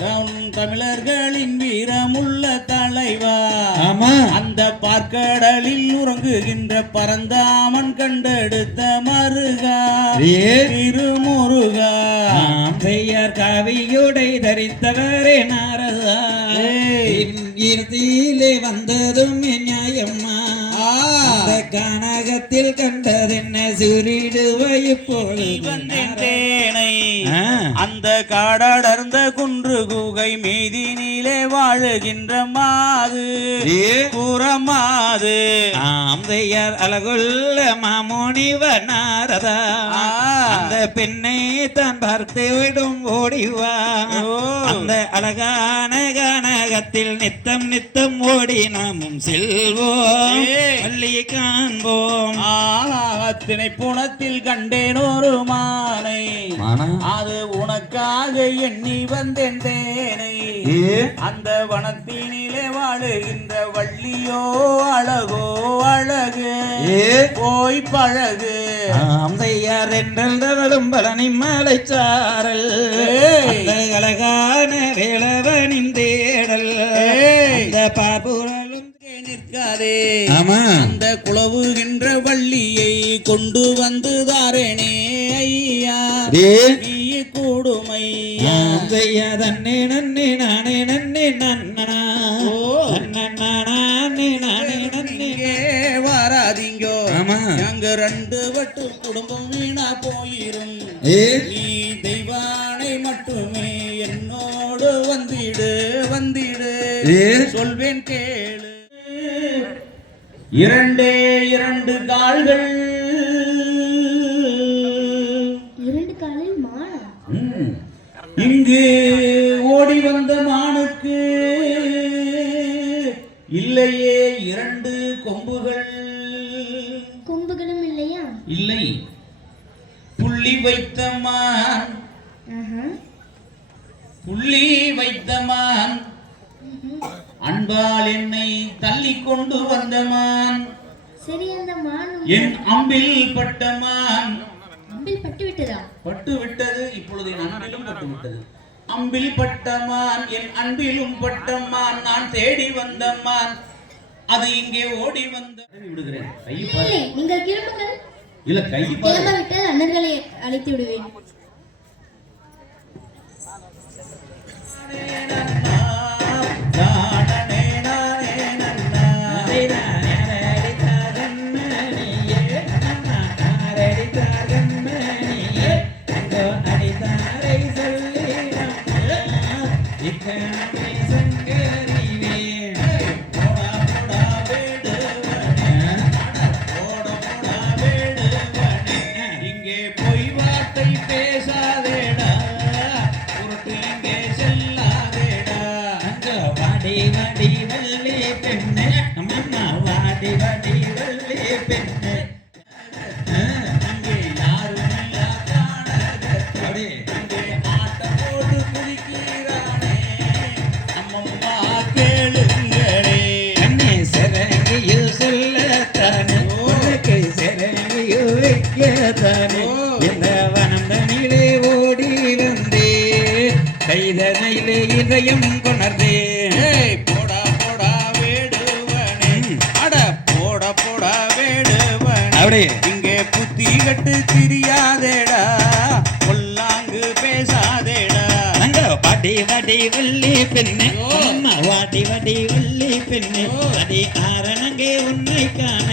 நம் தமிழர்களின் வீரமுள்ள தலைவா. ஆமா. அந்த பார்க்கடலில் உறங்குகின்ற பரந்தாமன் கண்டெடுத்த மருகா. திருமுருகா. பெயர் காவியுடை தரித்தவரே நாரதா. இறுதியிலே வந்ததும். அந்த கனகத்தில் கண்டதென்ன ஆ. அந்த காடடர்ந்த குன்று குகை மீதினிலே வாழுகின்ற மாது புறமாது ஆம் பெயர் அழகுள்ள மாமுனிவர் நாரதா. அந்த பெண்ணை தான் பார்த்து விடும் ஓடிவா. அந்த அழகான கனகத்தில் நித்தம் நித்தம் ஓடி நாமும் செல்வோம் ஏய். காண்போம். ஆத்தினை புணத்தில் கண்டேன் ஒரு மானை? அது உனக்காக எண்ணி வந்தேன் தேனை அந்த வனத்தினிலே வாழுகின்ற வள்ளியோ அழகோ அழகு. போய் பழகு. ஆம் செய்யார் என்றென்றவளும் பழனி மலைச்சாரல் அழகான வேளவனின் தேடல். அந்த ஆமா. அந்த குளவுகின்ற வள்ளியை கொண்டு வந்து தாரேனே ஐயா. ஆம் செய்யா தன்னே நன்னே நானே நன்னே நன்னனா. ஓ. நன்னனா நானே நானே நன்னே இங்கே வராதீங்கோ. ஆமா. அங்க ரெண்டு வட்டு குடும்பம் வீணா போயிரும். நீ தெய்வானை மட்டுமே என்னோடு வந்திடு வந்திடு. சொல்வேன் கேளு. இரண்டே இரண்டு கால்கள். இரண்டு காலில் மானா. இங்கு ஓடி வந்த மானுக்கு இல்லையே இரண்டு கொம்புகள். கொம்புகளும் இல்லையா? இல்லை. புள்ளி வைத்த மான். புள்ளி வைத்த மான். அன்பால் என்னை தள்ளி கொண்டு வந்த மான். என் அம்பில் பட்ட மான். அம்பில் பட்டு விட்டதா பட்டு விட்டது இப்பொழுது என் அன்பிலும் பட்டு விட்டது அம்பில் பட்ட மான் என் அன்பிலும் பட்ட மான். நான் தேடி வந்த மான். அது இங்கே ஓடி வந்த விடுகிறேன். கை நீங்கள் கிளம்புங்கள். இல்ல கை. கிளம்பாவிட்டால் அண்ணர்களை அழைத்து விடுவேன். கைதனையிலே இதயம் கொணர்ந்தே. ஏய் போடா போடா வேடுவனே. அட போடா போடா வேடுவனே. அப்படி இங்கே புத்தி கட்டு திரியாதேடா கொல்லாங்கு பேசாதேடா. அங்க வாடி வாடி வள்ளி பெண்ணே. அம்மா வாடி வாடி வள்ளி பெண்ணே. அடி ஆரணங்கே உன்னை காண.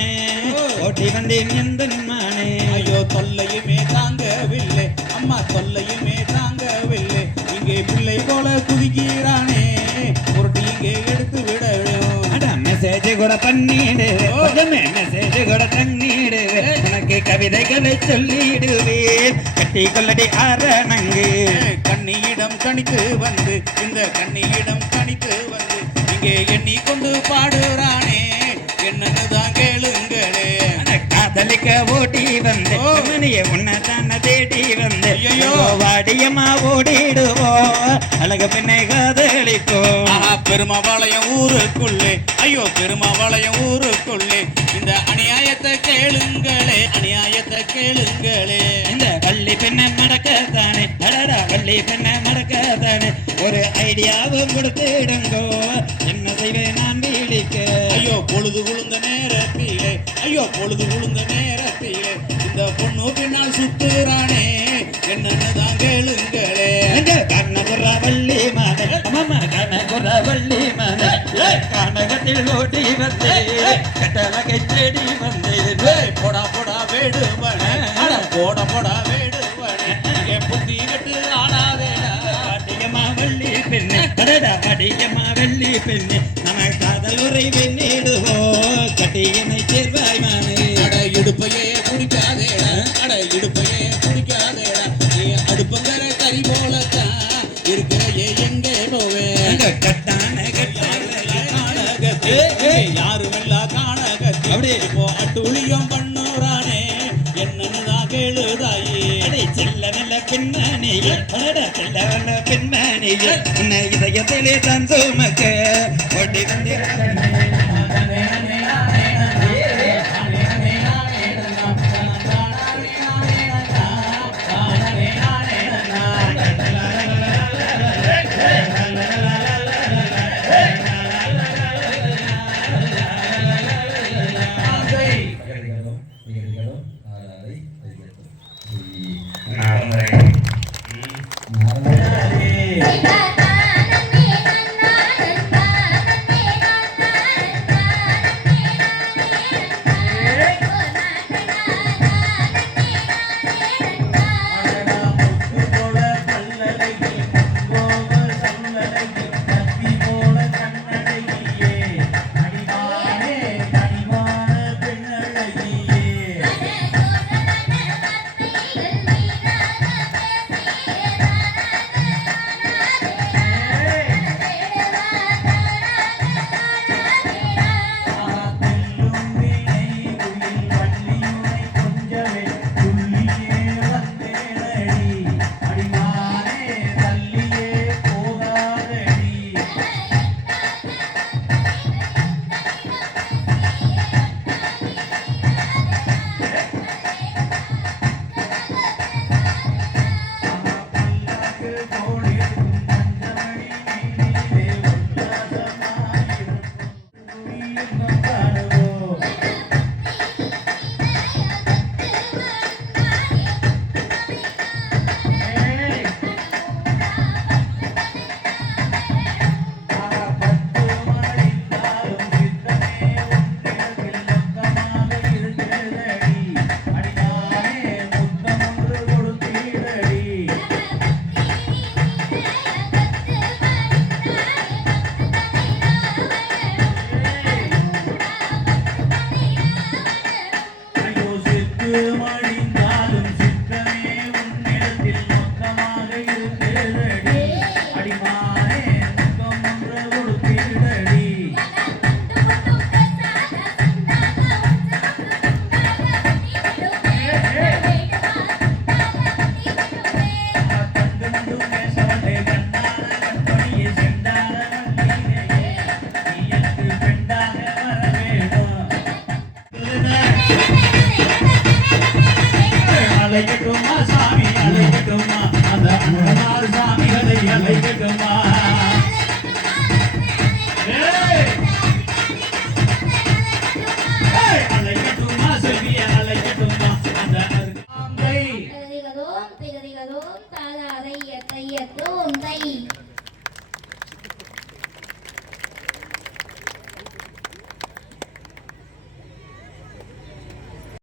ஓட்டி வந்தேன் எந்த மானே. ஐயோ தொல்லையுமே தாங்கவில்லை. அம்மா தொல்லையுமே கூட பண்ணிடு. ஓ. கொஞ்சமே மெசேஜ் கூட தண்ணிடு உனக்கு கவிதைகளை சொல்லிடுவேன். கட்டி கொள்ளடி ஆரணங்கு ஏய், கண்ணியிடம் கணித்து வந்து இந்த கண்ணியிடம் கணித்து வந்து இங்கே எண்ணி கொண்டு பாடுறானே. என்னன்னு தான் கேளுங்களே அட தவிக்க ஓடி வந்து மணிய உன்னதான தேடி வந்து வாடியம்மா ஓடிடுவோம் அழக பின்னை காதலிக்கும் பெருமாபாளையம் ஊருக்குள்ளே. ஐயோ பெருமாபாளையம் ஊருக்குள்ளே. இந்த அநியாயத்தை கேளுங்களே அநியாயத்தை கேளுங்களே. இந்த வள்ளி பின்ன மடக்கத்தானே அடடா வள்ளி பின்ன மடக்கத்தானே ஒரு ஐடியாவும் கொடுத்துடுங்கோ. என்ன செய்வேன் நான் வீழிக்க ஐயோ பொழுது உளுந்த நேரத்தில் ஐயோ பொழுது உளுந்த நேரத்திலே இந்த பொண்ணு பின்னால் சுத்துறானே. என்னன்னு தான் கேளுங்களே. கண்ணபுரவள்ளி மகன் கண்ணபுரவள்ளி மகன் கனகத்தில் ஓட்டி வந்து. கட்டலகை தேடி வந்து. போடா போடா வேடுவன. போட போடா வேடுவன. புத்தி கட்டு ஆனாவே அதிகமா வள்ளி பெண்ணு. கடடா அதிகமா வெள்ளி பெண்ணு. நம்ம காதல் உரை வெண்ணிடுவோம். கட்டியன பெண்மணியே உன்னை இதயத்திலே தந்துமக்கு ஒட்டி வந்திருக்க Him.